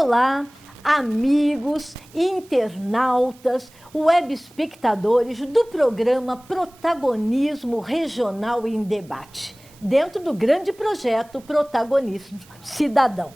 Olá, amigos, internautas, web espectadores do programa Protagonismo Regional em Debate, dentro do grande projeto Protagonismo Cidadão.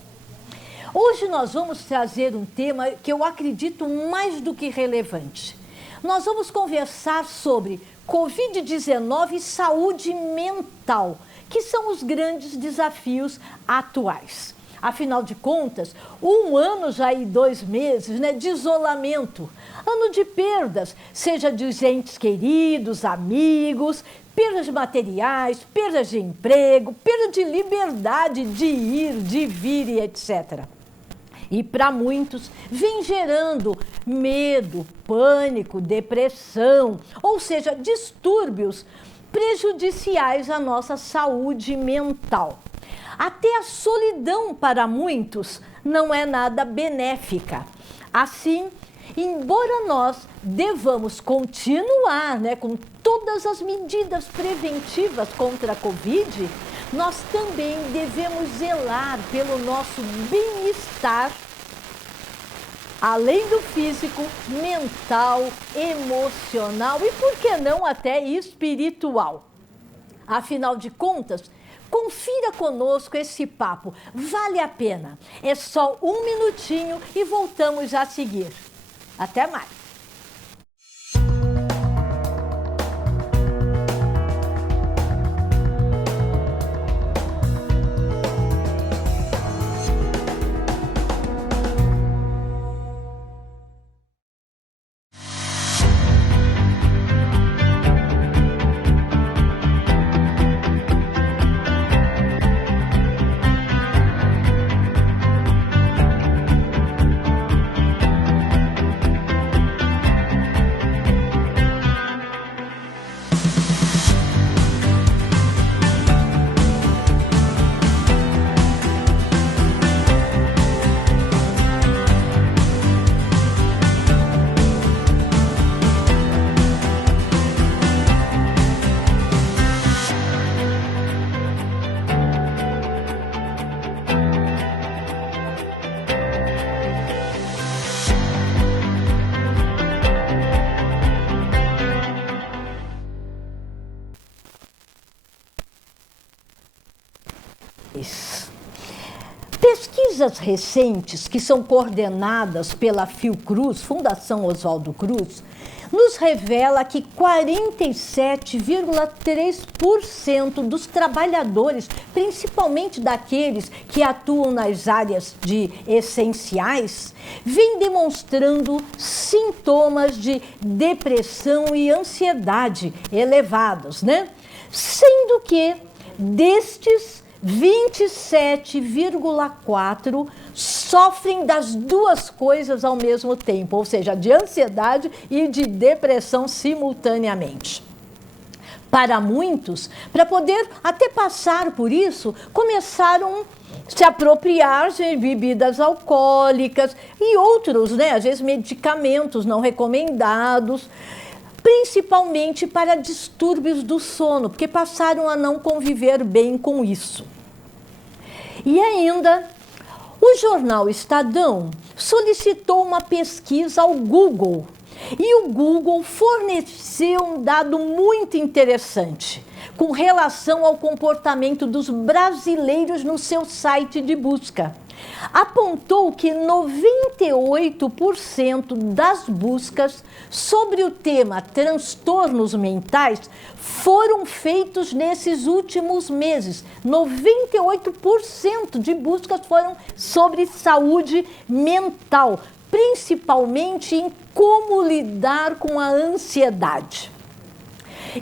Hoje nós vamos trazer um tema que eu acredito mais do que relevante. Nós vamos conversar sobre Covid-19 e saúde mental, que são os grandes desafios atuais. Afinal de contas, 1 ano já e 2 meses, de isolamento, ano de perdas, seja de entes queridos, amigos, perdas materiais, perdas de emprego, perda de liberdade de ir, de vir e etc. E para muitos vem gerando medo, pânico, depressão, ou seja, distúrbios prejudiciais à nossa saúde mental. Até a solidão para muitos não é nada benéfica. Assim, embora nós devamos continuar com todas as medidas preventivas contra a Covid, nós também devemos zelar pelo nosso bem-estar, além do físico, mental, emocional e, por que não, até espiritual. Afinal de contas, confira conosco esse papo, vale a pena. É só 1 minutinho e voltamos a seguir. Até mais! Pesquisas recentes, que são coordenadas pela Fiocruz, Fundação Oswaldo Cruz, nos revela que 47,3% dos trabalhadores, principalmente daqueles que atuam nas áreas essenciais, vêm demonstrando sintomas de depressão e ansiedade elevados, Sendo que destes 27,4% sofrem das duas coisas ao mesmo tempo, ou seja, de ansiedade e de depressão simultaneamente. Para muitos, para poder até passar por isso, começaram a se apropriar de bebidas alcoólicas e outros, às vezes medicamentos não recomendados, principalmente para distúrbios do sono, porque passaram a não conviver bem com isso. E ainda, o jornal Estadão solicitou uma pesquisa ao Google, e o Google forneceu um dado muito interessante com relação ao comportamento dos brasileiros no seu site de busca. Apontou que 98% das buscas sobre o tema transtornos mentais foram feitos nesses últimos meses. 98% de buscas foram sobre saúde mental, principalmente em como lidar com a ansiedade.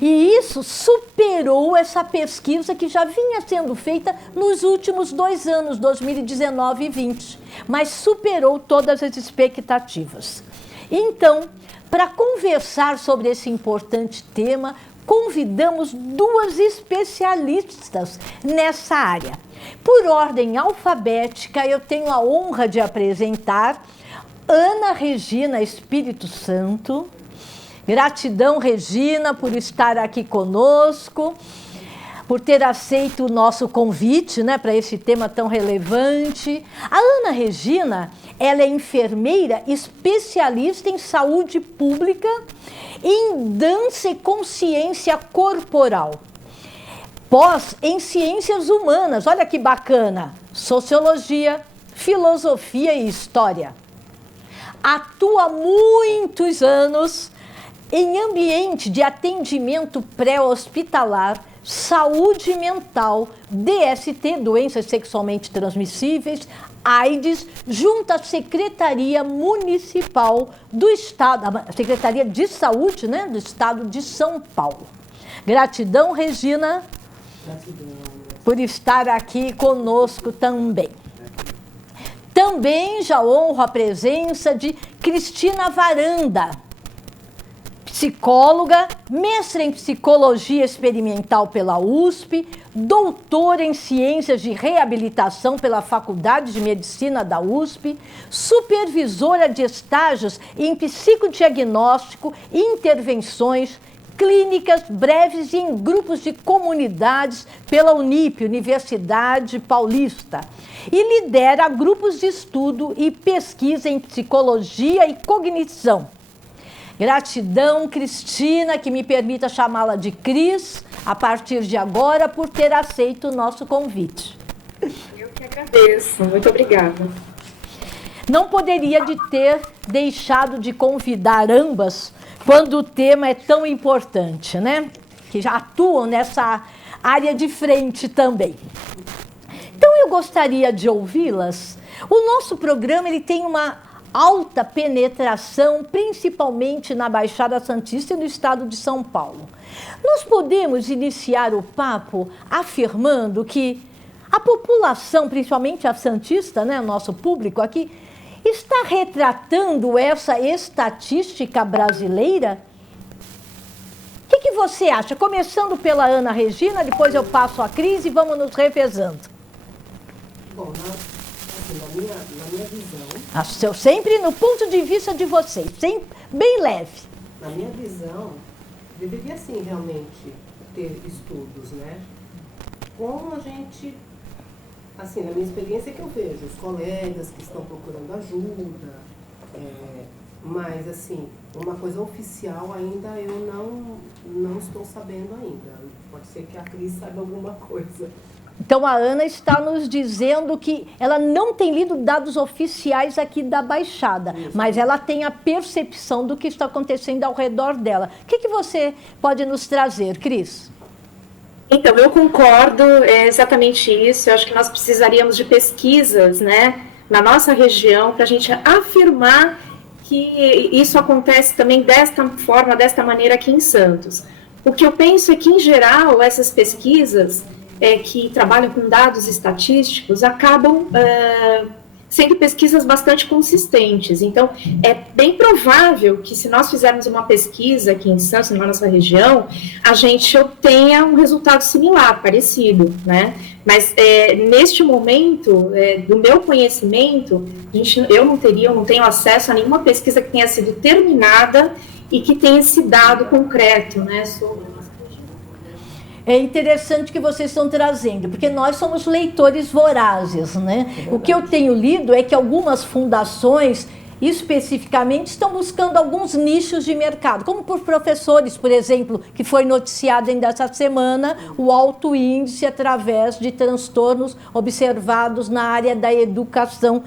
E isso superou essa pesquisa que já vinha sendo feita nos últimos 2 anos, 2019 e 2020, mas superou todas as expectativas. Então, para conversar sobre esse importante tema, convidamos 2 especialistas nessa área. Por ordem alfabética, eu tenho a honra de apresentar Ana Regina Espírito Santo. Gratidão, Regina, por estar aqui conosco, por ter aceito o nosso convite, para esse tema tão relevante. A Ana Regina Ela é enfermeira especialista em saúde pública, em dança e consciência corporal. Pós em ciências humanas, olha que bacana, sociologia, filosofia e história. Atua há muitos anos em ambiente de atendimento pré-hospitalar, saúde mental, DST, doenças sexualmente transmissíveis, AIDS, junto à Secretaria Municipal do Estado, a Secretaria de Saúde, né, do Estado de São Paulo. Gratidão, Regina, por estar aqui conosco também. Também já honro a presença de Cristina Varanda, psicóloga, mestre em psicologia experimental pela USP, doutora em ciências de reabilitação pela Faculdade de Medicina da USP, supervisora de estágios em psicodiagnóstico e intervenções clínicas breves e em grupos de comunidades pela Unip, Universidade Paulista, e lidera grupos de estudo e pesquisa em psicologia e cognição. Gratidão, Cristina, que me permita chamá-la de Cris, a partir de agora, por ter aceito o nosso convite. Eu que agradeço, muito obrigada. Não poderia ter deixado de convidar ambas quando o tema é tão importante, né? Que já atuam nessa área de frente também. Então, eu gostaria de ouvi-las. O nosso programa ele tem uma alta penetração, principalmente na Baixada Santista e no estado de São Paulo. Nós podemos iniciar o papo afirmando que a população, principalmente a santista, né, o nosso público aqui, está retratando essa estatística brasileira? O que você acha? Começando pela Ana Regina, depois eu passo a Cris e vamos nos revezando. Bom, na minha visão... Sempre no ponto de vista de vocês, sempre bem leve. Na minha visão, deveria sim realmente ter estudos, né? Como a gente... Assim, na minha experiência que eu vejo, os colegas que estão procurando ajuda, mas, assim, uma coisa oficial ainda eu não estou sabendo ainda. Pode ser que a Cris saiba alguma coisa. Então, a Ana está nos dizendo que ela não tem lido dados oficiais aqui da Baixada, isso, mas ela tem a percepção do que está acontecendo ao redor dela. O que você pode nos trazer, Cris? Então, eu concordo, é exatamente isso. Eu acho que nós precisaríamos de pesquisas, né, na nossa região, para a gente afirmar que isso acontece também desta forma, desta maneira aqui em Santos. O que eu penso é que, em geral, essas pesquisas que trabalham com dados estatísticos acabam sendo pesquisas bastante consistentes. Então, é bem provável que, se nós fizermos uma pesquisa aqui em Santos, na nossa região, a gente obtenha um resultado similar, parecido, né? Mas, neste momento, do meu conhecimento, eu não tenho acesso a nenhuma pesquisa que tenha sido terminada e que tenha esse dado concreto, né, sobre... É interessante que vocês estão trazendo, porque nós somos leitores vorazes, né? O que eu tenho lido é que algumas fundações, especificamente, estão buscando alguns nichos de mercado, como por professores, por exemplo, que foi noticiado ainda essa semana, o alto índice através de transtornos observados na área da educação,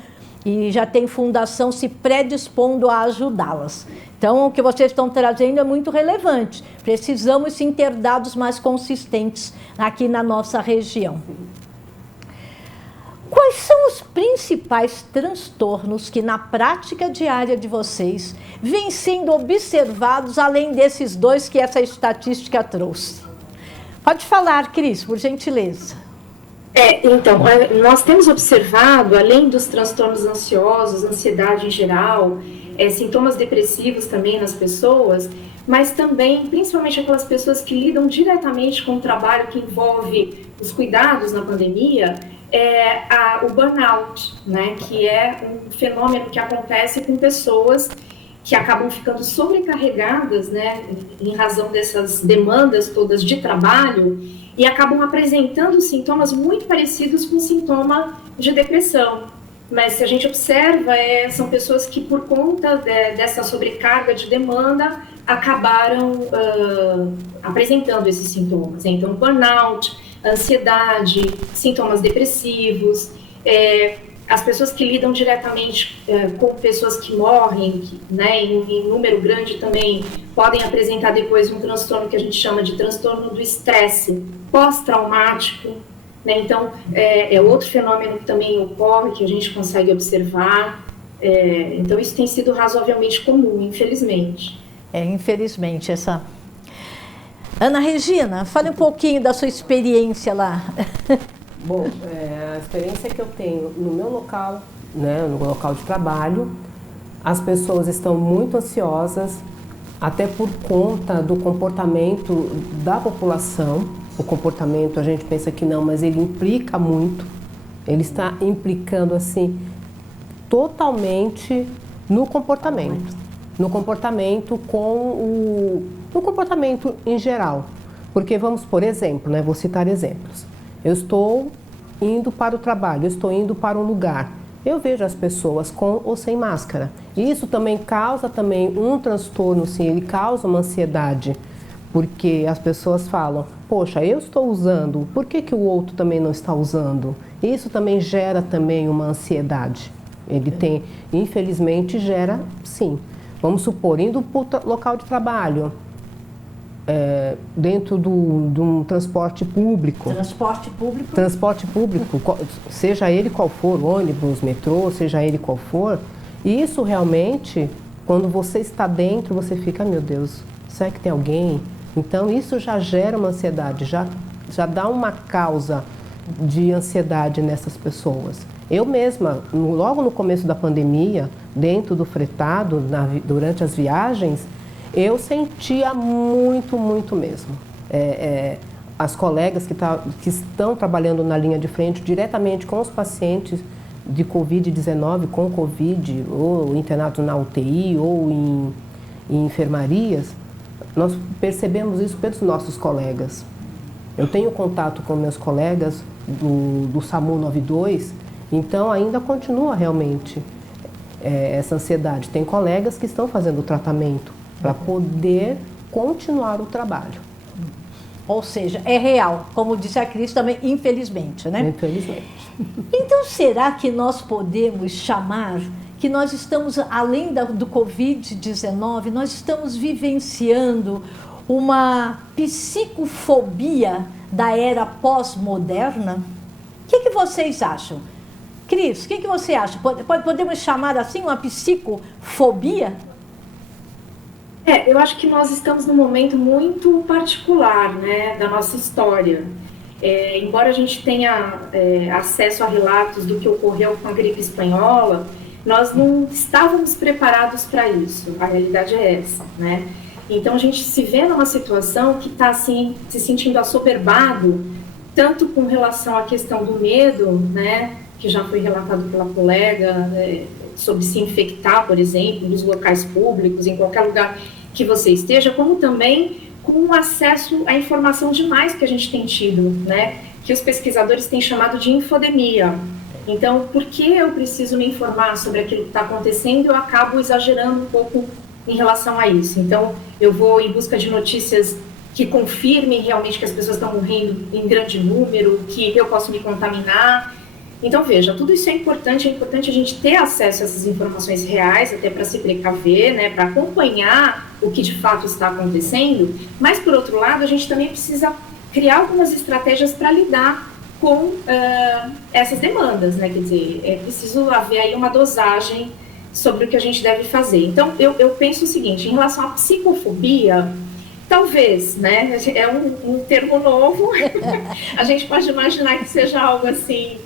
e já tem fundação se predispondo a ajudá-las. Então, o que vocês estão trazendo é muito relevante. Precisamos, sim, ter dados mais consistentes aqui na nossa região. Quais são os principais transtornos que, na prática diária de vocês, vêm sendo observados, além desses dois que essa estatística trouxe? Pode falar, Cris, por gentileza. Então, nós temos observado, além dos transtornos ansiosos, ansiedade em geral, sintomas depressivos também nas pessoas, mas também, principalmente aquelas pessoas que lidam diretamente com o trabalho que envolve os cuidados na pandemia, o burnout, né, que é um fenômeno que acontece com pessoas que acabam ficando sobrecarregadas, né, em razão dessas demandas todas de trabalho, e acabam apresentando sintomas muito parecidos com sintoma de depressão. mas se a gente observa, são pessoas que, por conta dessa sobrecarga de demanda, acabaram apresentando esses sintomas. Então, burnout, ansiedade, sintomas depressivos, as pessoas que lidam diretamente com pessoas que morrem, né, em número grande também, podem apresentar depois um transtorno que a gente chama de transtorno do estresse pós-traumático, né? Então, é outro fenômeno que também ocorre, que a gente consegue observar. Então, isso tem sido razoavelmente comum, infelizmente. Infelizmente, essa... Ana Regina, fale um pouquinho da sua experiência lá. Bom, a experiência que eu tenho no meu local, né, no local de trabalho, as pessoas estão muito ansiosas, até por conta do comportamento da população. O comportamento, a gente pensa que não, mas ele implica muito. Ele está implicando, assim, totalmente no comportamento. No comportamento no comportamento em geral. Porque vamos, por exemplo, né, vou citar exemplos. Eu estou indo para o trabalho, eu estou indo para um lugar. Eu vejo as pessoas com ou sem máscara. E isso também causa um transtorno, sim, ele causa uma ansiedade. Porque as pessoas falam, poxa, eu estou usando, por que o outro também não está usando? Isso também gera também uma ansiedade. Infelizmente gera, sim. Vamos supor, indo para o local de trabalho, dentro de um transporte público. Transporte público, seja ele qual for, ônibus, metrô, seja ele qual for. E isso realmente, quando você está dentro, você fica, meu Deus, será que tem alguém? Então isso já gera uma ansiedade, já dá uma causa de ansiedade nessas pessoas. Eu mesma, logo no começo da pandemia, dentro do fretado, durante as viagens, eu sentia muito, muito mesmo. As colegas que estão trabalhando na linha de frente diretamente com os pacientes de Covid-19, com Covid, ou internados na UTI, ou em enfermarias, nós percebemos isso pelos nossos colegas. Eu tenho contato com meus colegas do SAMU 92, então ainda continua realmente essa ansiedade. Tem colegas que estão fazendo o tratamento para poder continuar o trabalho. Ou seja, é real, como disse a Cris também, infelizmente, né? Infelizmente. Então, será que nós podemos chamar que nós estamos, além do Covid-19, nós estamos vivenciando uma psicofobia da era pós-moderna? O que vocês acham? Cris, o que você acha? Podemos chamar assim uma psicofobia? Eu acho que nós estamos num momento muito particular, né, da nossa história. Embora a gente tenha acesso a relatos do que ocorreu com a gripe espanhola, nós não estávamos preparados para isso. A realidade é essa, né? Então a gente se vê numa situação que está assim, se sentindo assoberbado, tanto com relação à questão do medo, né, que já foi relatado pela colega, sobre se infectar, por exemplo, nos locais públicos, em qualquer lugar que você esteja, como também com acesso à informação demais que a gente tem tido, né, que os pesquisadores têm chamado de infodemia. Então, porque eu preciso me informar sobre aquilo que está acontecendo, eu acabo exagerando um pouco em relação a isso. Então, eu vou em busca de notícias que confirmem realmente que as pessoas estão morrendo em grande número, que eu posso me contaminar. Então, veja, tudo isso é importante a gente ter acesso a essas informações reais, até para se precaver, né, para acompanhar o que de fato está acontecendo, mas, por outro lado, a gente também precisa criar algumas estratégias para lidar com essas demandas, né, quer dizer, é preciso haver aí uma dosagem sobre o que a gente deve fazer. Então, eu penso o seguinte, em relação à psicofobia, talvez, né, é um termo novo, a gente pode imaginar que seja algo assim,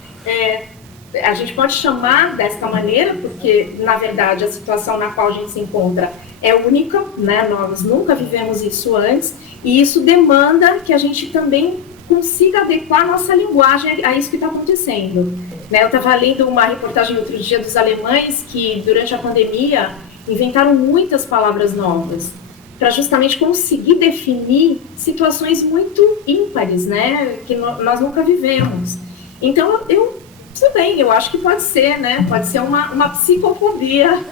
a gente pode chamar desta maneira, porque, na verdade, a situação na qual a gente se encontra é única, né, nós nunca vivemos isso antes, e isso demanda que a gente também consiga adequar a nossa linguagem a isso que está acontecendo. Né, eu estava lendo uma reportagem outro dia dos alemães que, durante a pandemia, inventaram muitas palavras novas para justamente conseguir definir situações muito ímpares, né, que nós nunca vivemos. Então, eu Tudo bem, eu acho que pode ser, né? Pode ser uma psicofobia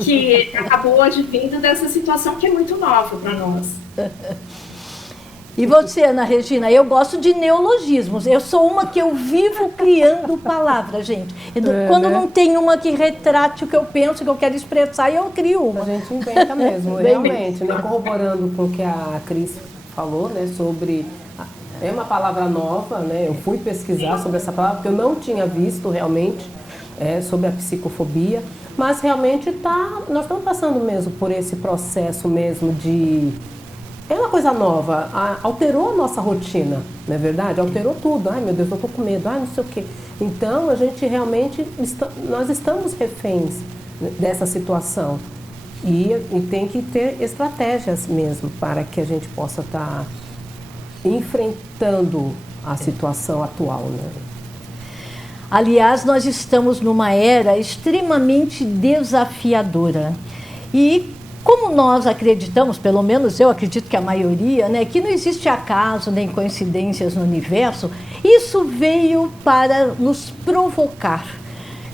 que acabou advindo dessa situação que é muito nova para nós. E você, Ana Regina? Eu gosto de neologismos. Eu sou uma que eu vivo criando palavras, gente. Quando não tem uma que retrate o que eu penso, que eu quero expressar, eu crio uma. A gente inventa mesmo, realmente, né? Corroborando com o que a Cris falou, né? Sobre... É uma palavra nova, né? Eu fui pesquisar sobre essa palavra, porque eu não tinha visto realmente sobre a psicofobia. Mas realmente nós estamos passando mesmo por esse processo mesmo de... É uma coisa nova, alterou a nossa rotina, não é verdade? Alterou tudo. Ai, meu Deus, eu estou com medo, ai, não sei o quê. Então, a gente realmente, nós estamos reféns dessa situação. E tem que ter estratégias mesmo para que a gente possa estar enfrentando a situação atual, né? Aliás, nós estamos numa era extremamente desafiadora. E como nós acreditamos, pelo menos eu acredito que a maioria, né, que não existe acaso nem coincidências no universo, isso veio para nos provocar,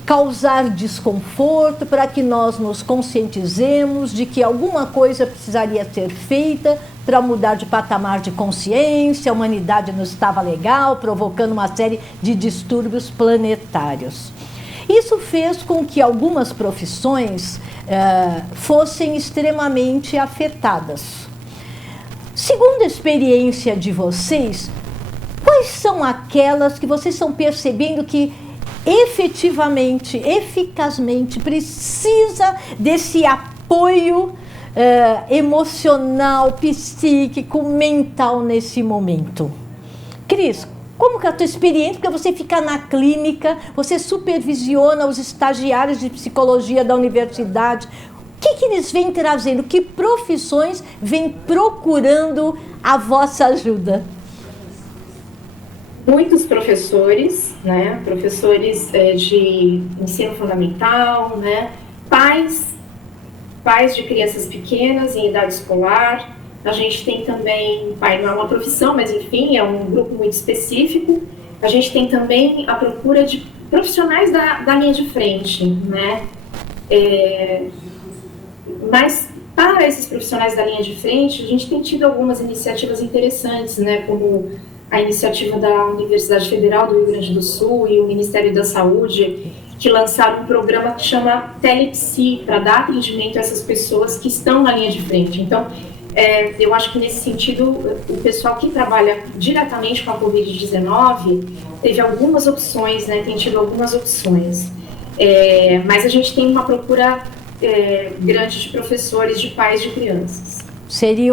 causar desconforto, para que nós nos conscientizemos de que alguma coisa precisaria ser feita para mudar de patamar de consciência, a humanidade não estava legal, provocando uma série de distúrbios planetários. Isso fez com que algumas profissões fossem extremamente afetadas. Segundo a experiência de vocês, quais são aquelas que vocês estão percebendo que efetivamente, eficazmente precisa desse apoio emocional, psíquico, mental nesse momento? Cris, como que é a tua experiência? Porque você fica na clínica, você supervisiona os estagiários de psicologia da universidade. O que eles vêm trazendo? Que profissões vêm procurando a vossa ajuda? Muitos professores, né? Professores de ensino fundamental, né? Pais de crianças pequenas em idade escolar. A gente tem também, pai não é uma profissão, mas enfim, é um grupo muito específico. A gente tem também a procura de profissionais da linha de frente, né? Mas para esses profissionais da linha de frente, a gente tem tido algumas iniciativas interessantes, né? Como a iniciativa da Universidade Federal do Rio Grande do Sul e o Ministério da Saúde, que lançaram um programa que chama Telepsi, para dar atendimento a essas pessoas que estão na linha de frente. Então, eu acho que nesse sentido, o pessoal que trabalha diretamente com a Covid-19 teve algumas opções, né? Tem tido algumas opções. Mas a gente tem uma procura grande de professores, de pais de crianças. Seria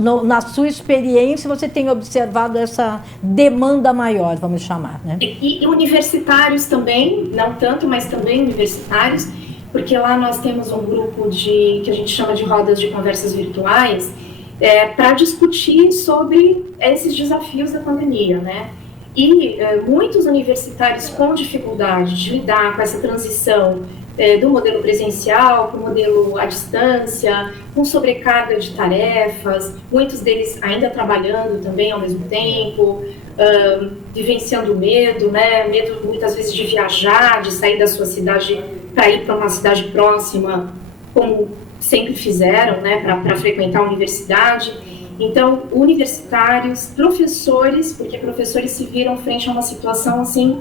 na sua experiência, você tem observado essa demanda maior, vamos chamar, né? E universitários também, não tanto, mas também universitários, porque lá nós temos um grupo que a gente chama de rodas de conversas virtuais, para discutir sobre esses desafios da pandemia, né? E muitos universitários com dificuldade de lidar com essa transição do modelo presencial para o modelo à distância, com sobrecarga de tarefas, muitos deles ainda trabalhando também ao mesmo tempo, vivenciando medo, né? Medo muitas vezes de viajar, de sair da sua cidade para ir para uma cidade próxima, como sempre fizeram, né? Para frequentar a universidade. Então, universitários, professores, porque professores se viram frente a uma situação assim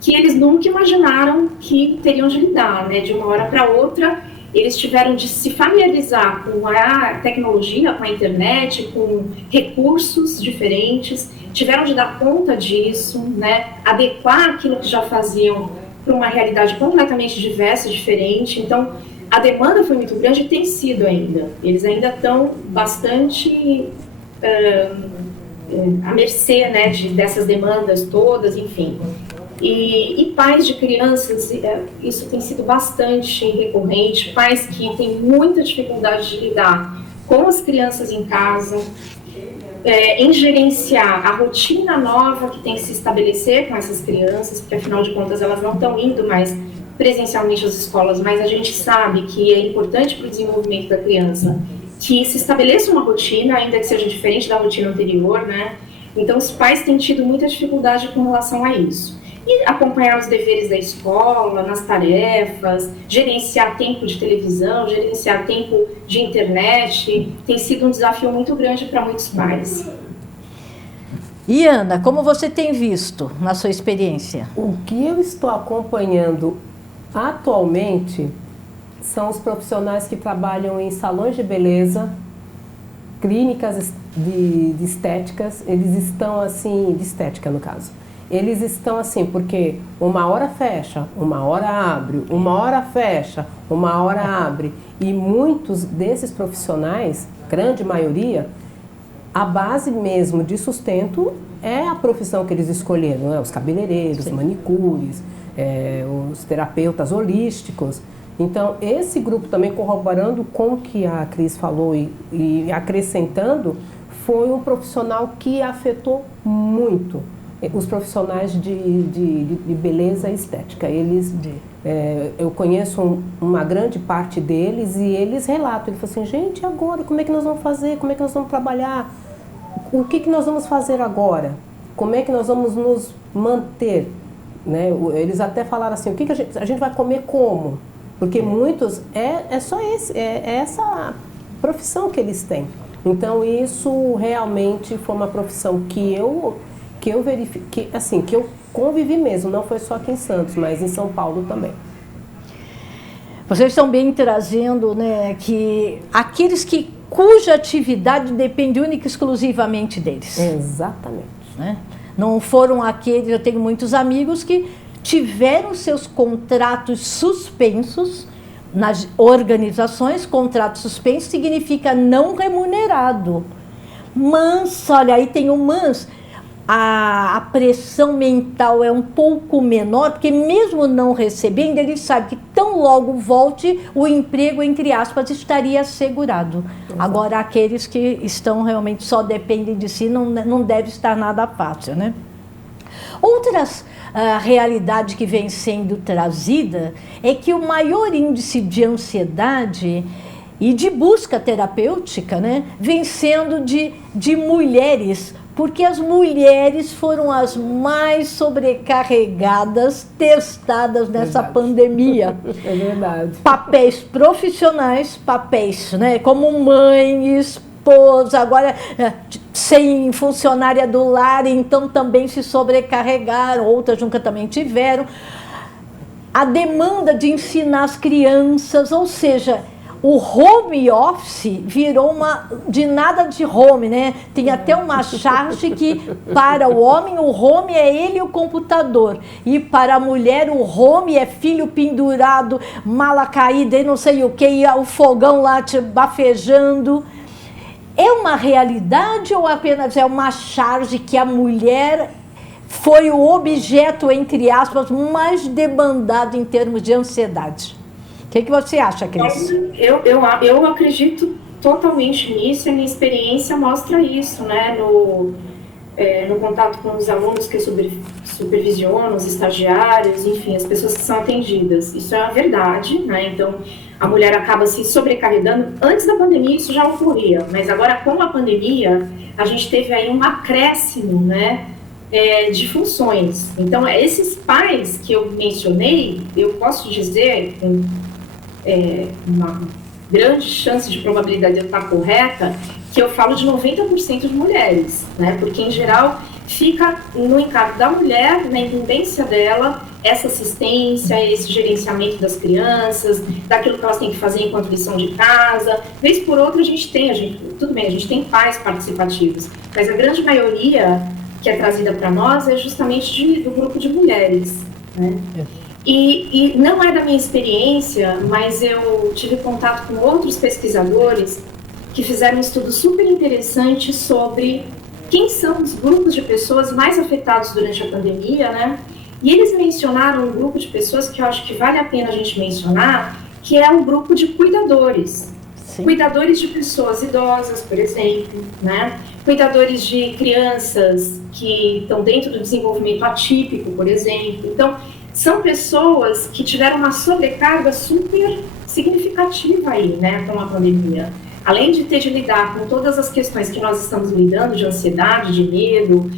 que eles nunca imaginaram que teriam de lidar, né? De uma hora para outra, eles tiveram de se familiarizar com a tecnologia, com a internet, com recursos diferentes, tiveram de dar conta disso, né? Adequar aquilo que já faziam para uma realidade completamente diversa, diferente. Então, a demanda foi muito grande e tem sido ainda. Eles ainda estão bastante à mercê, né, dessas demandas todas, enfim. E pais de crianças, isso tem sido bastante recorrente, pais que têm muita dificuldade de lidar com as crianças em casa, em gerenciar a rotina nova que tem que se estabelecer com essas crianças, porque afinal de contas elas não estão indo mais presencialmente às escolas, mas a gente sabe que é importante para o desenvolvimento da criança que se estabeleça uma rotina, ainda que seja diferente da rotina anterior, né? Então os pais têm tido muita dificuldade com relação a isso. e acompanhar os deveres da escola, nas tarefas, gerenciar tempo de televisão, gerenciar tempo de internet, tem sido um desafio muito grande para muitos pais. E Ana, como você tem visto na sua experiência? O que eu estou acompanhando atualmente são os profissionais que trabalham em salões de beleza, clínicas de estéticas, eles estão assim, de estética no caso, eles estão assim, porque uma hora fecha, uma hora abre, uma hora fecha, uma hora abre, e muitos desses profissionais, grande maioria, a base mesmo de sustento é a profissão que eles escolheram, né? Os cabeleireiros, manicures, os terapeutas holísticos. Então, esse grupo também, corroborando com o que a Cris falou e acrescentando, foi um profissional que afetou muito os profissionais de beleza e estética. Eles, eu conheço uma grande parte deles e eles relatam, eles falam assim, gente, agora, como é que nós vamos fazer? Como é que nós vamos trabalhar? O que nós vamos fazer agora? Como é que nós vamos nos manter? Né? Eles até falaram assim, o que a gente vai comer como? Porque muitos, é só essa profissão que eles têm. Então, isso realmente foi uma profissão que eu verifiquei, assim, que eu convivi mesmo, não foi só aqui em Santos, mas em São Paulo também. Vocês estão bem trazendo, né, que aqueles cuja atividade depende única e exclusivamente deles. Exatamente. Né? Não foram aqueles, eu tenho muitos amigos que tiveram seus contratos suspensos nas organizações. Contrato suspenso significa não remunerado. Mas, olha, aí tem a pressão mental é um pouco menor, porque mesmo não recebendo, ele sabe que tão logo volte, o emprego, entre aspas, estaria assegurado. Exato. Agora, aqueles que estão realmente só dependem de si, não deve estar nada fácil, né? Outras realidade que vem sendo trazida é que o maior índice de ansiedade e de busca terapêutica, né, vem sendo de mulheres, porque as mulheres foram as mais sobrecarregadas, testadas nessa pandemia. É verdade. Papéis profissionais, papéis, né, como mãe, esposa, agora sem funcionária do lar, então também se sobrecarregaram, outras nunca também tiveram. A demanda de ensinar as crianças, ou seja, o home office virou de nada de home, né? Tem até uma charge que para o homem o home é ele e o computador, e para a mulher o home é filho pendurado, mala caída e não sei o que, e o fogão lá te bafejando. É uma realidade ou apenas é uma charge que a mulher foi o objeto, entre aspas, mais demandado em termos de ansiedade? O que você acha, Cris? Eu acredito totalmente nisso, a minha experiência mostra isso, né? No contato com os alunos que eu supervisiono, os estagiários, enfim, as pessoas que são atendidas. Isso é a verdade, né? Então, a mulher acaba se sobrecarregando. Antes da pandemia isso já ocorria, mas agora com a pandemia a gente teve aí um acréscimo, né, de funções. Então, esses pais que eu mencionei, eu posso dizer com uma grande chance de probabilidade de eu estar correta, que eu falo de 90% de mulheres, né? Porque, em geral, fica no encargo da mulher, na incumbência dela, essa assistência, esse gerenciamento das crianças, daquilo que elas têm que fazer enquanto lição de casa. Vez por outra, tudo bem, a gente tem pais participativos, mas a grande maioria que é trazida para nós é justamente do grupo de mulheres, né? E não é da minha experiência, mas eu tive contato com outros pesquisadores que fizeram um estudo super interessante sobre quem são os grupos de pessoas mais afetados durante a pandemia, né? E eles mencionaram um grupo de pessoas que eu acho que vale a pena a gente mencionar, que é um grupo de cuidadores. Sim. Cuidadores de pessoas idosas, por exemplo, né? Cuidadores de crianças que estão dentro do desenvolvimento atípico, por exemplo. Então, são pessoas que tiveram uma sobrecarga super significativa aí, né, com a pandemia. Além de ter de lidar com todas as questões que nós estamos lidando, de ansiedade, de medo,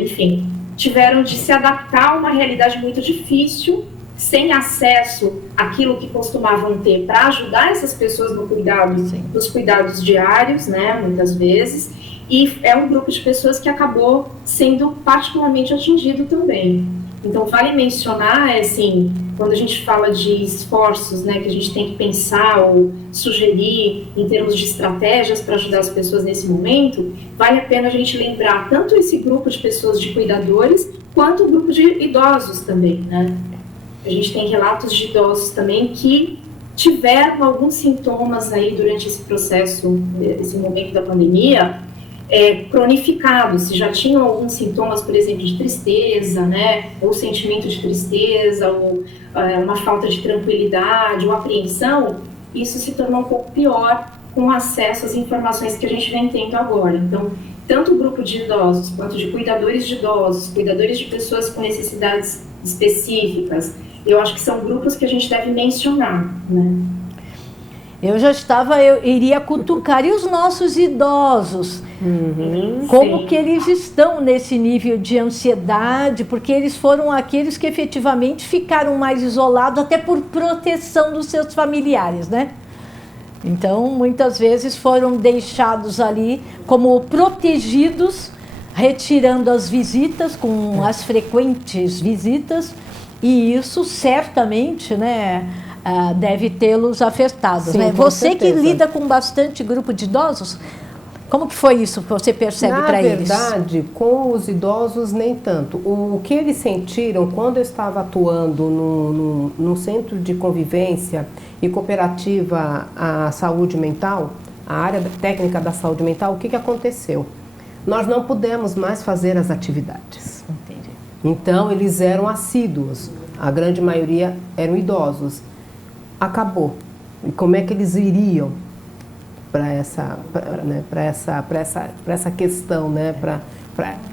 enfim, tiveram de se adaptar a uma realidade muito difícil, sem acesso àquilo que costumavam ter para ajudar essas pessoas no cuidado, nos cuidados diários, né, muitas vezes, e é um grupo de pessoas que acabou sendo particularmente atingido também. Então, vale mencionar, assim, quando a gente fala de esforços, né, que a gente tem que pensar ou sugerir em termos de estratégias para ajudar as pessoas nesse momento, vale a pena a gente lembrar tanto esse grupo de pessoas de cuidadores, quanto o grupo de idosos também, né? A gente tem relatos de idosos também que tiveram alguns sintomas aí durante esse processo, esse momento da pandemia, cronificados, se já tinham alguns sintomas, por exemplo, de tristeza, né, ou sentimento de tristeza, ou uma falta de tranquilidade, ou apreensão, isso se tornou um pouco pior com acesso às informações que a gente vem tendo agora. Então, tanto o grupo de idosos, quanto de cuidadores de idosos, cuidadores de pessoas com necessidades específicas, eu acho que são grupos que a gente deve mencionar, né? Eu iria cutucar. E os nossos idosos? Como Sim. que eles estão nesse nível de ansiedade? Porque eles foram aqueles que efetivamente ficaram mais isolados, até por proteção dos seus familiares, né? Então, muitas vezes foram deixados ali como protegidos, retirando as visitas, com as frequentes visitas, e isso certamente, né, deve tê-los afetados. Sim, né? com Você certeza. que lida com bastante grupo de idosos, como que foi isso que você percebe para eles? Na verdade, com os idosos, nem tanto. O que eles sentiram quando eu estava atuando no centro de convivência e cooperativa à saúde mental, a área técnica da saúde mental, o que aconteceu? Nós não pudemos mais fazer as atividades. Entendi. Então, eles eram assíduos. A grande maioria eram idosos. Acabou. E como é que eles iriam para essa questão, né?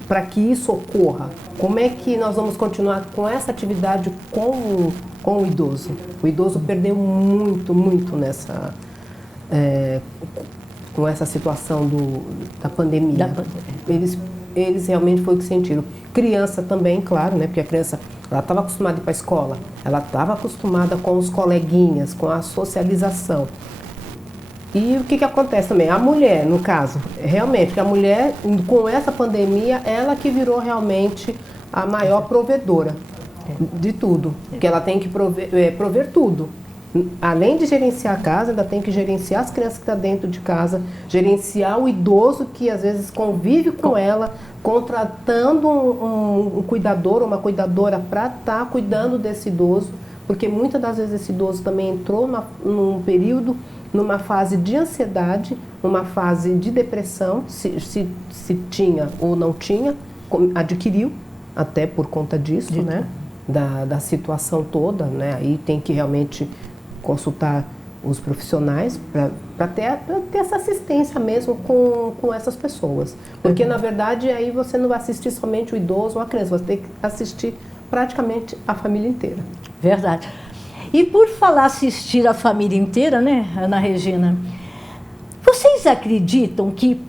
Para que isso ocorra? Como é que nós vamos continuar com essa atividade com o idoso? O idoso perdeu muito com essa situação da pandemia. Eles realmente foi o que sentiram. Criança também, claro, né? Porque a criança, ela estava acostumada a ir para a escola, ela estava acostumada com os coleguinhas, com a socialização. E o que acontece também? A mulher, no caso, realmente, que a mulher, com essa pandemia, ela que virou realmente a maior provedora de tudo. Porque ela tem que prover tudo. Além de gerenciar a casa, ainda tem que gerenciar as crianças que estão dentro de casa, gerenciar o idoso que às vezes convive com ela, contratando um cuidador ou uma cuidadora para estar cuidando desse idoso, porque muitas das vezes esse idoso também entrou num período, numa fase de ansiedade, numa fase de depressão, se tinha ou não tinha, adquiriu, até por conta disso, né? Da situação toda, né? Aí tem que realmente consultar os profissionais para ter essa assistência mesmo com essas pessoas. Porque, na verdade, aí você não vai assistir somente o idoso ou a criança, você tem que assistir praticamente a família inteira. Verdade. E por falar assistir a família inteira, né, Ana Regina, vocês acreditam que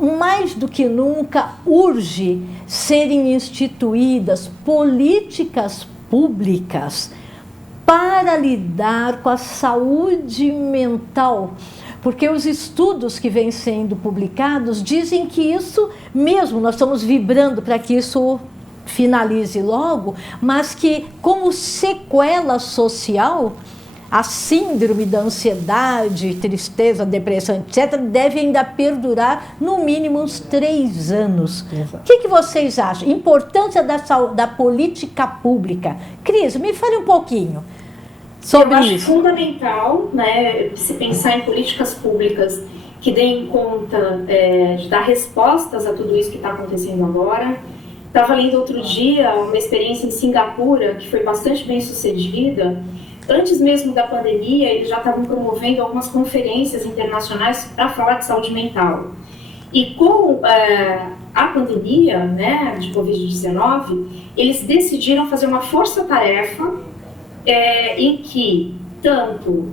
mais do que nunca urge serem instituídas políticas públicas para lidar com a saúde mental? Porque os estudos que vêm sendo publicados dizem que isso mesmo, nós estamos vibrando para que isso finalize logo, mas que como sequela social, a síndrome da ansiedade, tristeza, depressão, etc., deve ainda perdurar no mínimo uns 3 anos. Exato. O que vocês acham? Importância da política pública. Cris, me fale um pouquinho sobre isso. Eu acho isso. fundamental, né, se pensar em políticas públicas que deem conta de dar respostas a tudo isso que está acontecendo agora. Estava lendo outro dia uma experiência em Singapura, que foi bastante bem sucedida. Antes mesmo da pandemia, eles já estavam promovendo algumas conferências internacionais para falar de saúde mental. E com a pandemia, né, de Covid-19, eles decidiram fazer uma força-tarefa em que tanto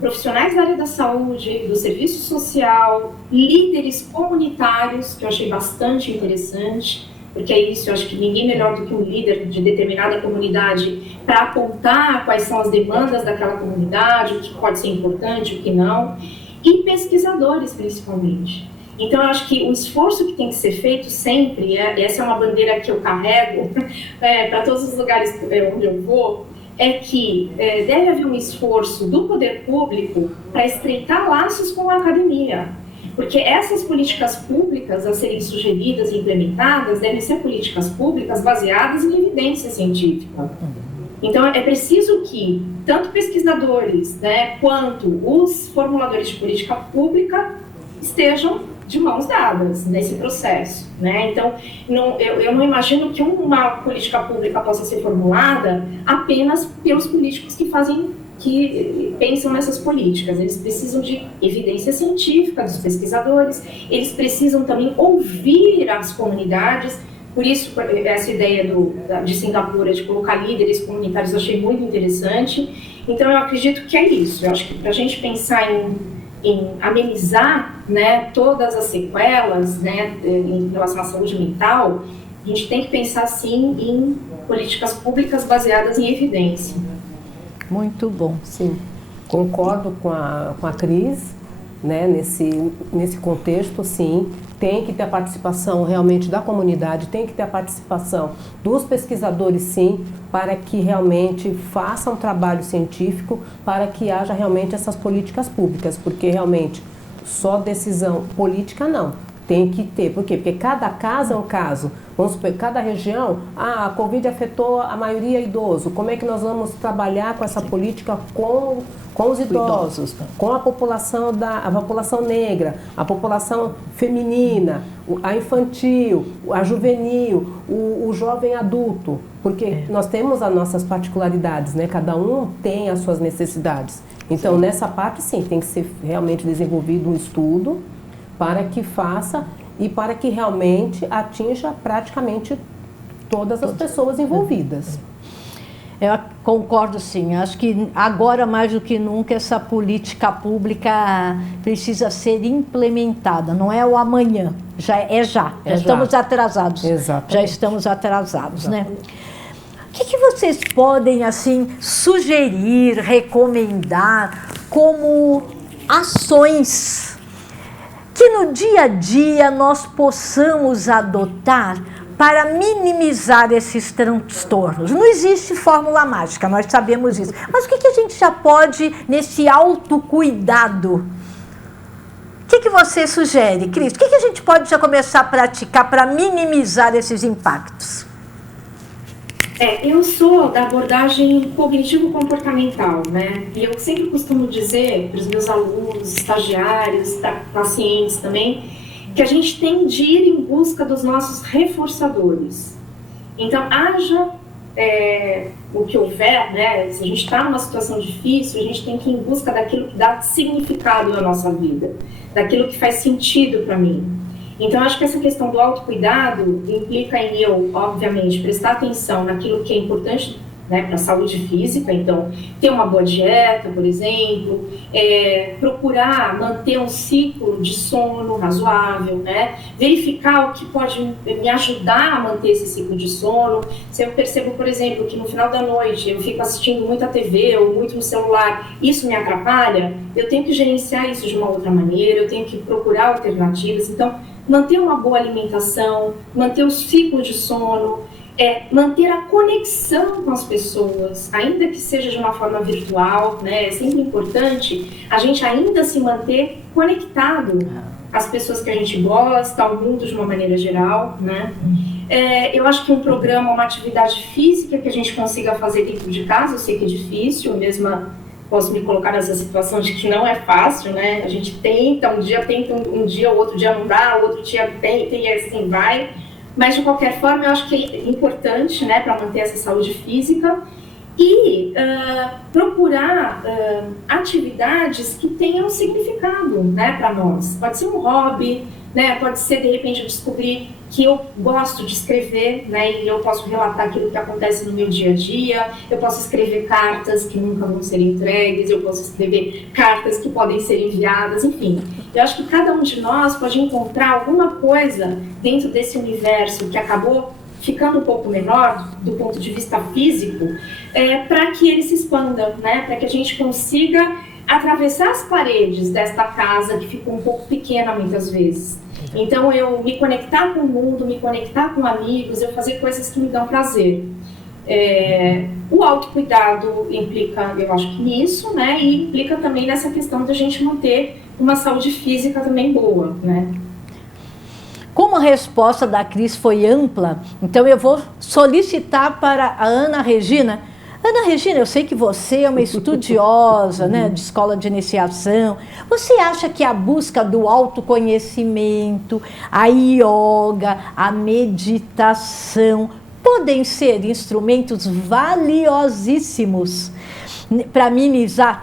profissionais da área da saúde, do serviço social, líderes comunitários, que eu achei bastante interessante, porque é isso, eu acho que ninguém melhor do que um líder de determinada comunidade para apontar quais são as demandas daquela comunidade, o que pode ser importante, o que não, e pesquisadores, principalmente. Então, eu acho que o esforço que tem que ser feito sempre, essa é uma bandeira que eu carrego para todos os lugares onde eu vou, é que deve haver um esforço do poder público para estreitar laços com a academia. Porque essas políticas públicas a serem sugeridas e implementadas devem ser políticas públicas baseadas em evidência científica. Então, é preciso que tanto pesquisadores, né, quanto os formuladores de política pública estejam de mãos dadas nesse processo, né? Então, eu não imagino que uma política pública possa ser formulada apenas pelos políticos que pensam nessas políticas. Eles precisam de evidência científica dos pesquisadores, eles precisam também ouvir as comunidades. Por isso, essa ideia de Singapura de colocar líderes comunitários eu achei muito interessante. Então, eu acredito que é isso. Eu acho que para a gente pensar em amenizar, né, todas as sequelas, né, em relação à saúde mental, a gente tem que pensar, sim, em políticas públicas baseadas em evidência. Muito bom. Sim, concordo com a Cris, né, nesse contexto, sim. Tem que ter a participação realmente da comunidade, tem que ter a participação dos pesquisadores, sim, para que realmente façam um trabalho científico, para que haja realmente essas políticas públicas, porque realmente só decisão política não, tem que ter. Por quê? Porque cada caso é um caso. Vamos supor, cada região, a Covid afetou a maioria idoso, como é que nós vamos trabalhar com essa política com os idosos, com a população negra, a população feminina, a infantil, a juvenil, o jovem adulto, porque nós temos as nossas particularidades, né? Cada um tem as suas necessidades. Então, nessa parte, sim, tem que ser realmente desenvolvido um estudo para que faça e para que realmente atinja praticamente todas as pessoas envolvidas. Eu concordo, sim. Acho que agora, mais do que nunca, essa política pública precisa ser implementada. Não é o amanhã, já. Estamos atrasados. Exatamente. Já estamos atrasados, né? O que vocês podem, assim, sugerir, recomendar como ações que no dia a dia nós possamos adotar para minimizar esses transtornos? Não existe fórmula mágica, nós sabemos isso. Mas o que a gente já pode, nesse autocuidado? O que você sugere, Cris? O que a gente pode já começar a praticar para minimizar esses impactos? Eu sou da abordagem cognitivo-comportamental, né? E eu sempre costumo dizer para os meus alunos, estagiários, pacientes também, que a gente tem de ir em busca dos nossos reforçadores. Então, haja o que houver, né? Se a gente está numa situação difícil, a gente tem que ir em busca daquilo que dá significado à nossa vida, daquilo que faz sentido para mim. Então, acho que essa questão do autocuidado implica em eu, obviamente, prestar atenção naquilo que é importante, né, para a saúde física. Então, ter uma boa dieta, por exemplo, procurar manter um ciclo de sono razoável, né, verificar o que pode me ajudar a manter esse ciclo de sono. Se eu percebo, por exemplo, que no final da noite eu fico assistindo muita TV ou muito no celular, isso me atrapalha, eu tenho que gerenciar isso de uma outra maneira, eu tenho que procurar alternativas. Então, manter uma boa alimentação, manter o ciclo de sono, manter a conexão com as pessoas, ainda que seja de uma forma virtual, né? É sempre importante a gente ainda se manter conectado às pessoas que a gente gosta, ao mundo de uma maneira geral, né? Eu acho que um programa, uma atividade física que a gente consiga fazer dentro de casa, eu sei que é difícil, eu mesma posso me colocar nessa situação de que não é fácil, né? A gente tenta, um dia, o outro dia não dá, o outro dia tenta e assim vai. Mas, de qualquer forma, eu acho que é importante, né, para manter essa saúde física e procurar atividades que tenham significado, né, para nós. Pode ser um hobby, né, pode ser, de repente, descobrir que eu gosto de escrever, né, e eu posso relatar aquilo que acontece no meu dia a dia, eu posso escrever cartas que nunca vão ser entregues, eu posso escrever cartas que podem ser enviadas, enfim. Eu acho que cada um de nós pode encontrar alguma coisa dentro desse universo que acabou ficando um pouco menor do ponto de vista físico, para que ele se expanda, né, para que a gente consiga atravessar as paredes desta casa que ficou um pouco pequena muitas vezes. Então, eu me conectar com o mundo, me conectar com amigos, eu fazer coisas que me dão prazer. O autocuidado implica, eu acho que nisso, né? E implica também nessa questão de a gente manter uma saúde física também boa, né? Como a resposta da Cris foi ampla, então eu vou solicitar para a Ana Regina. Ana Regina, eu sei que você é uma estudiosa, né, de escola de iniciação. Você acha que a busca do autoconhecimento, a yoga, a meditação podem ser instrumentos valiosíssimos para minimizar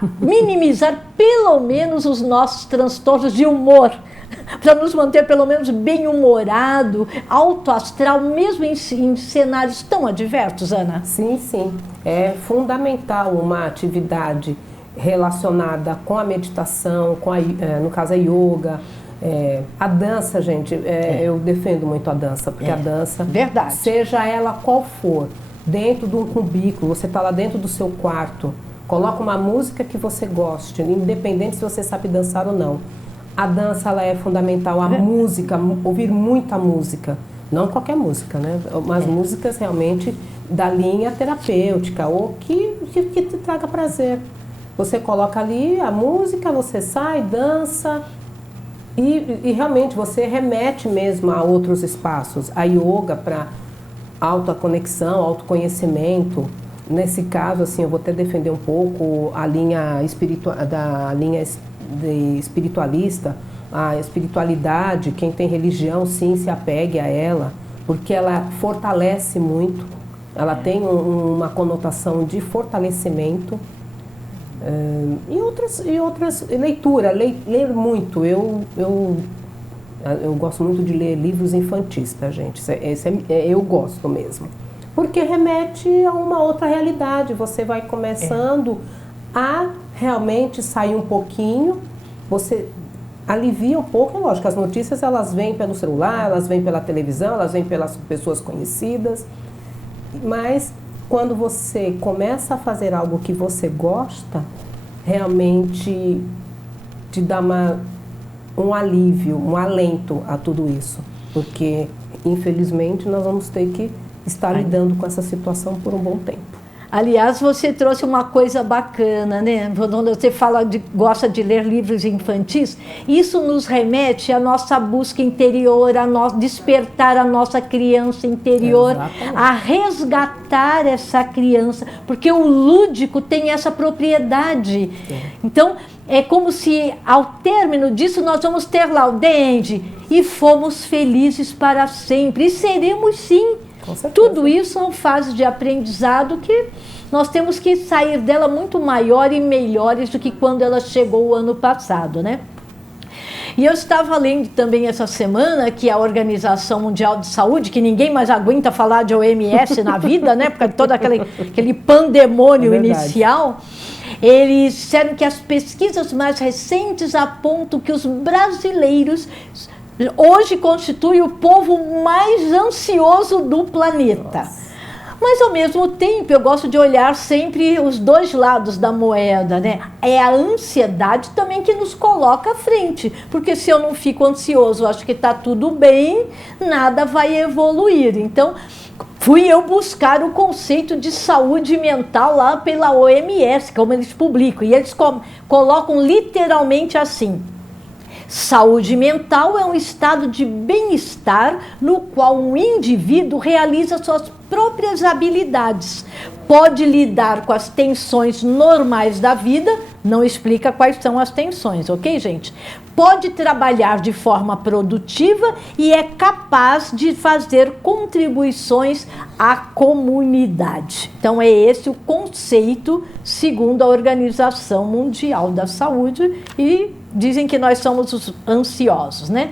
pelo menos os nossos transtornos de humor? Para nos manter pelo menos bem-humorado, alto astral, mesmo em cenários tão adversos, Ana? Sim, sim. É fundamental uma atividade relacionada com a meditação, no caso a yoga, a dança, gente. Eu defendo muito a dança, porque a dança, verdade, seja ela qual for, dentro de um cubículo, você está lá dentro do seu quarto, coloca uma música que você goste, independente se você sabe dançar ou não. A dança, ela é fundamental, a música, ouvir muita música, não qualquer música, né? Mas músicas realmente da linha terapêutica ou que te traga prazer. Você coloca ali a música, você sai, dança e realmente você remete mesmo a outros espaços. A yoga para autoconexão, autoconhecimento. Nesse caso, assim, eu vou até defender um pouco a linha espiritualista, a espiritualidade. Quem tem religião, sim, se apegue a ela, porque ela fortalece muito, ela tem uma conotação de fortalecimento. E outras leitura, ler muito. Eu gosto muito de ler livros infantis, tá, gente? Eu gosto mesmo, porque remete a uma outra realidade. Você vai começando a realmente sair um pouquinho, você alivia um pouco. É lógico, as notícias elas vêm pelo celular, elas vêm pela televisão, elas vêm pelas pessoas conhecidas, mas quando você começa a fazer algo que você gosta, realmente te dá um alívio, um alento a tudo isso, porque infelizmente nós vamos ter que estar lidando com essa situação por um bom tempo. Aliás, você trouxe uma coisa bacana, né? Quando você gosta de ler livros infantis, isso nos remete à nossa busca interior, despertar a nossa criança interior, a resgatar essa criança, porque o lúdico tem essa propriedade. Então, é como se ao término disso nós vamos ter lá o The End e fomos felizes para sempre, e seremos sim. Tudo isso são fases de aprendizado que nós temos que sair dela muito maior e melhores do que quando ela chegou o ano passado, né? E eu estava lendo também essa semana que a Organização Mundial de Saúde, que ninguém mais aguenta falar de OMS na vida, né? Porque todo aquele pandemônio inicial, eles disseram que as pesquisas mais recentes apontam que os brasileiros hoje constitui o povo mais ansioso do planeta. Nossa. Mas, ao mesmo tempo, eu gosto de olhar sempre os dois lados da moeda, né? É a ansiedade também que nos coloca à frente, porque se eu não fico ansioso, acho que está tudo bem, nada vai evoluir. Então, fui eu buscar o conceito de saúde mental lá pela OMS, como eles publicam, e eles colocam literalmente assim: saúde mental é um estado de bem-estar no qual um indivíduo realiza suas próprias habilidades, pode lidar com as tensões normais da vida, não explica quais são as tensões, ok, gente? Pode trabalhar de forma produtiva e é capaz de fazer contribuições à comunidade. Então, é esse o conceito segundo a Organização Mundial da Saúde, e dizem que nós somos os ansiosos, né?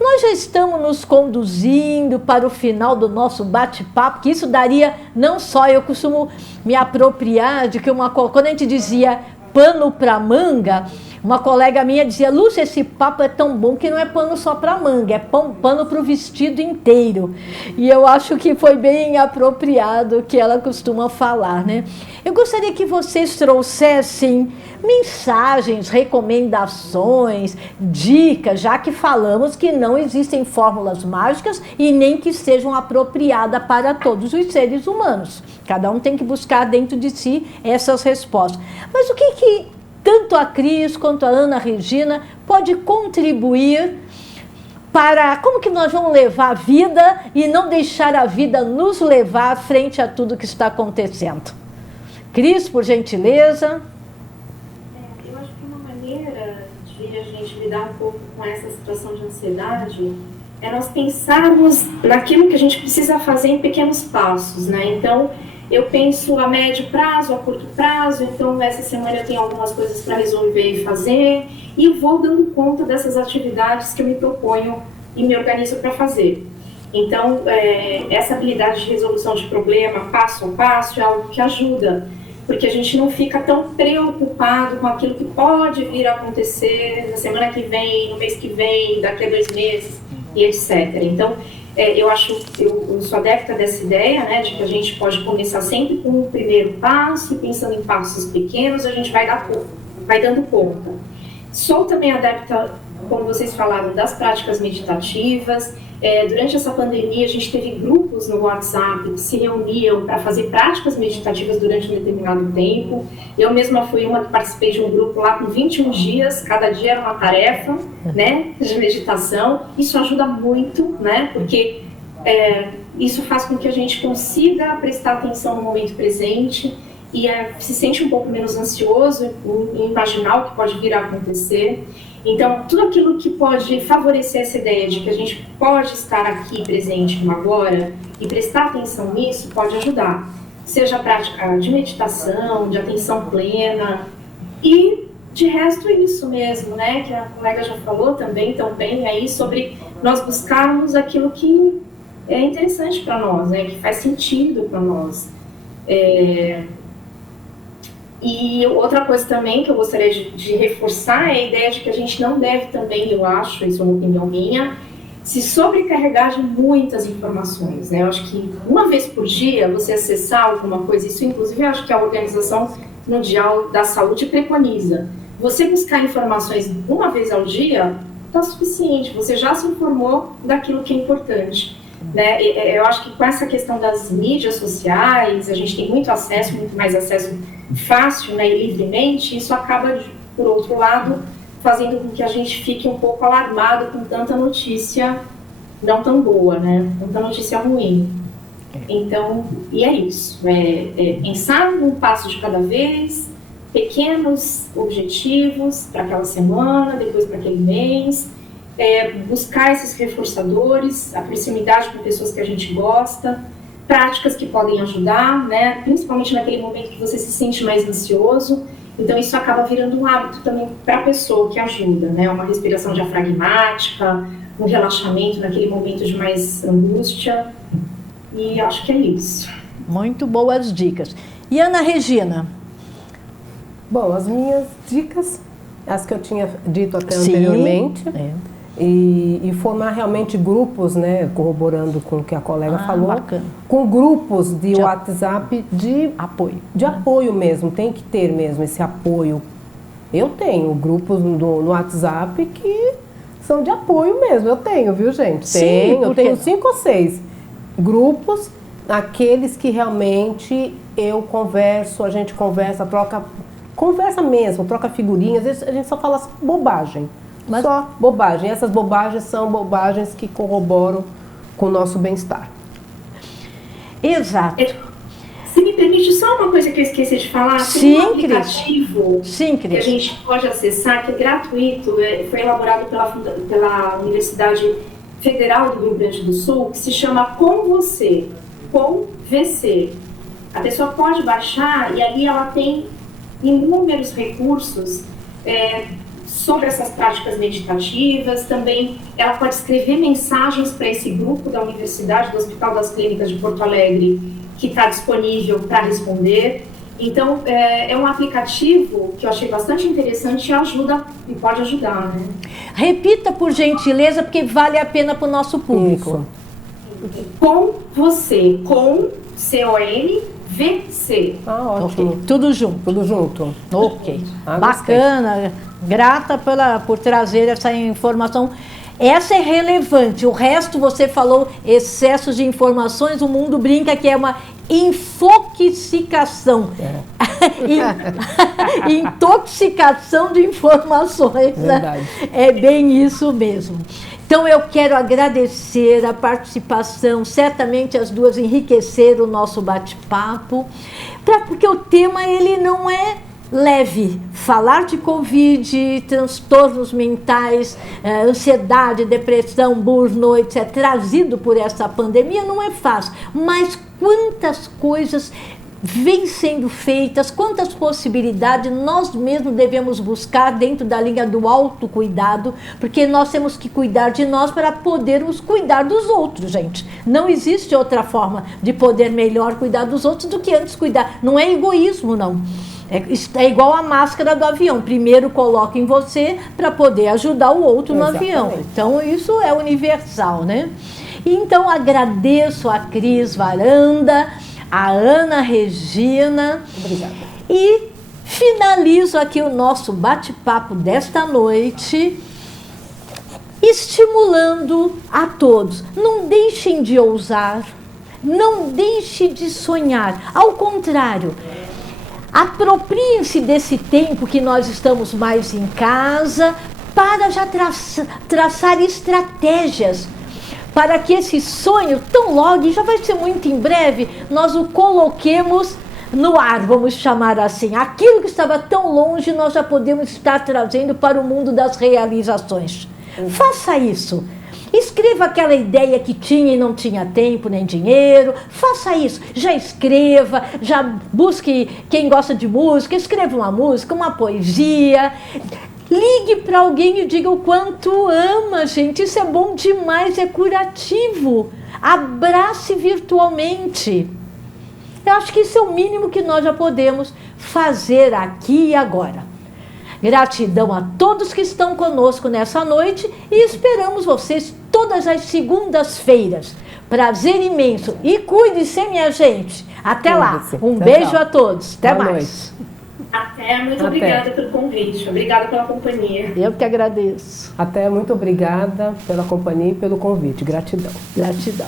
Nós já estamos nos conduzindo para o final do nosso bate-papo, que isso daria, não só, eu costumo me apropriar de que quando a gente dizia pano para manga, uma colega minha dizia, Lúcia, esse papo é tão bom que não é pano só para manga, é pano para o vestido inteiro. E eu acho que foi bem apropriado o que ela costuma falar, né? Eu gostaria que vocês trouxessem mensagens, recomendações, dicas, já que falamos que não existem fórmulas mágicas e nem que sejam apropriadas para todos os seres humanos. Cada um tem que buscar dentro de si essas respostas. Mas o que tanto a Cris quanto a Ana Regina pode contribuir para como que nós vamos levar a vida e não deixar a vida nos levar frente a tudo que está acontecendo? Cris, por gentileza. Eu acho que uma maneira de a gente lidar um pouco com essa situação de ansiedade é nós pensarmos naquilo que a gente precisa fazer em pequenos passos, né? Então, eu penso a médio prazo, a curto prazo, então essa semana eu tenho algumas coisas para resolver e fazer, e vou dando conta dessas atividades que eu me proponho e me organizo para fazer. Então, essa habilidade de resolução de problema, passo a passo, é algo que ajuda, porque a gente não fica tão preocupado com aquilo que pode vir a acontecer na semana que vem, no mês que vem, daqui a 2 meses, e etc. Então, eu sou adepta dessa ideia, né, de que a gente pode começar sempre com o primeiro passo, e pensando em passos pequenos, a gente vai dando conta. Sou também adepta, como vocês falaram, das práticas meditativas. Durante essa pandemia, a gente teve grupos no WhatsApp que se reuniam para fazer práticas meditativas durante um determinado tempo. Eu mesma fui uma que participei de um grupo lá com 21 dias, cada dia era uma tarefa, né, de meditação. Isso ajuda muito, né, porque isso faz com que a gente consiga prestar atenção no momento presente e se sente um pouco menos ansioso em imaginar o que pode vir a acontecer. Então, tudo aquilo que pode favorecer essa ideia de que a gente pode estar aqui presente no agora e prestar atenção nisso pode ajudar. Seja a prática de meditação, de atenção plena e, de resto, isso mesmo, né? Que a colega já falou também tão bem aí sobre nós buscarmos aquilo que é interessante para nós, né? Que faz sentido para nós. E outra coisa também que eu gostaria de reforçar é a ideia de que a gente não deve também, eu acho, isso é uma opinião minha, se sobrecarregar de muitas informações, né? Eu acho que uma vez por dia você acessar alguma coisa, isso inclusive eu acho que a Organização Mundial da Saúde preconiza. Você buscar informações uma vez ao dia está suficiente, você já se informou daquilo que é importante. Né? Eu acho que com essa questão das mídias sociais, a gente tem muito acesso, muito mais acesso fácil, né, e livremente, isso acaba, por outro lado, fazendo com que a gente fique um pouco alarmado com tanta notícia não tão boa, né? Tanta notícia ruim. Então, e é isso, pensar um passo de cada vez, pequenos objetivos para aquela semana, depois para aquele mês, buscar esses reforçadores, a proximidade com pessoas que a gente gosta, práticas que podem ajudar, né? Principalmente naquele momento que você se sente mais ansioso. Então, isso acaba virando um hábito também para a pessoa que ajuda, né? Uma respiração diafragmática, um relaxamento naquele momento de mais angústia. E acho que é isso. Muito boas dicas. E Ana Regina? Bom, as minhas dicas, as que eu tinha dito até anteriormente, e formar realmente grupos, né, corroborando com o que a colega falou, bacana. Com grupos de WhatsApp de apoio mesmo, tem que ter mesmo esse apoio. Eu tenho grupos no WhatsApp que são de apoio mesmo, eu tenho, viu, gente? Sim, eu tenho 5 ou 6 grupos, aqueles que realmente eu converso, a gente conversa, conversa mesmo, troca figurinhas, às vezes a gente só fala bobagem. Mas só bobagem. Essas bobagens são bobagens que corroboram com o nosso bem-estar. Exato. Se me permite, só uma coisa que eu esqueci de falar. Sim, tem um aplicativo que a gente pode acessar, que é gratuito, foi elaborado pela Universidade Federal do Rio Grande do Sul, que se chama Com Você, com VC. A pessoa pode baixar e ali ela tem inúmeros recursos sobre essas práticas meditativas. Também ela pode escrever mensagens para esse grupo da Universidade, do Hospital das Clínicas de Porto Alegre, que está disponível para responder. Então, é um aplicativo que eu achei bastante interessante e pode ajudar, né? Repita, por gentileza, porque vale a pena para o nosso público. Isso. Com você, com CONVC. Ótimo. Okay. Tudo junto. Tudo junto. Ok. Bacana. Grata por trazer essa informação. Essa é relevante. O resto, você falou, excessos de informações, o mundo brinca que é uma infoxicação. Intoxicação de informações. Verdade. Né? É bem isso mesmo. Então eu quero agradecer a participação, certamente as duas enriqueceram o nosso bate-papo, porque o tema ele não é leve. Falar de Covid, transtornos mentais, ansiedade, depressão, burnout, trazido por essa pandemia não é fácil, mas quantas coisas vêm sendo feitas, quantas possibilidades nós mesmos devemos buscar dentro da linha do autocuidado, porque nós temos que cuidar de nós para podermos cuidar dos outros, gente. Não existe outra forma de poder melhor cuidar dos outros do que antes cuidar. Não é egoísmo, não. É igual a máscara do avião. Primeiro coloca em você para poder ajudar o outro no avião. Então isso é universal, né? E então agradeço a Cris Varanda, a Ana Regina. Obrigada. E finalizo aqui o nosso bate-papo desta noite, estimulando a todos. Não deixem de ousar, não deixem de sonhar. Ao contrário, apropriem-se desse tempo que nós estamos mais em casa para já traçar estratégias para que esse sonho, tão logo, já vai ser muito em breve, nós o coloquemos no ar, vamos chamar assim. Aquilo que estava tão longe, nós já podemos estar trazendo para o mundo das realizações. Faça isso. Escreva aquela ideia que tinha e não tinha tempo nem dinheiro. Faça isso. Já escreva, já busque quem gosta de música, escreva uma música, uma poesia. Ligue para alguém e diga o quanto ama, gente. Isso é bom demais, é curativo. Abrace virtualmente. Eu acho que isso é o mínimo que nós já podemos fazer aqui e agora. Gratidão a todos que estão conosco nessa noite e esperamos vocês todas as segundas-feiras. Prazer imenso. E cuide-se, minha gente. Até lá. Um beijo a todos. Até mais. Até, muito obrigada pelo convite. Obrigada pela companhia. Eu que agradeço. Até, muito obrigada pela companhia e pelo convite. Gratidão. Gratidão.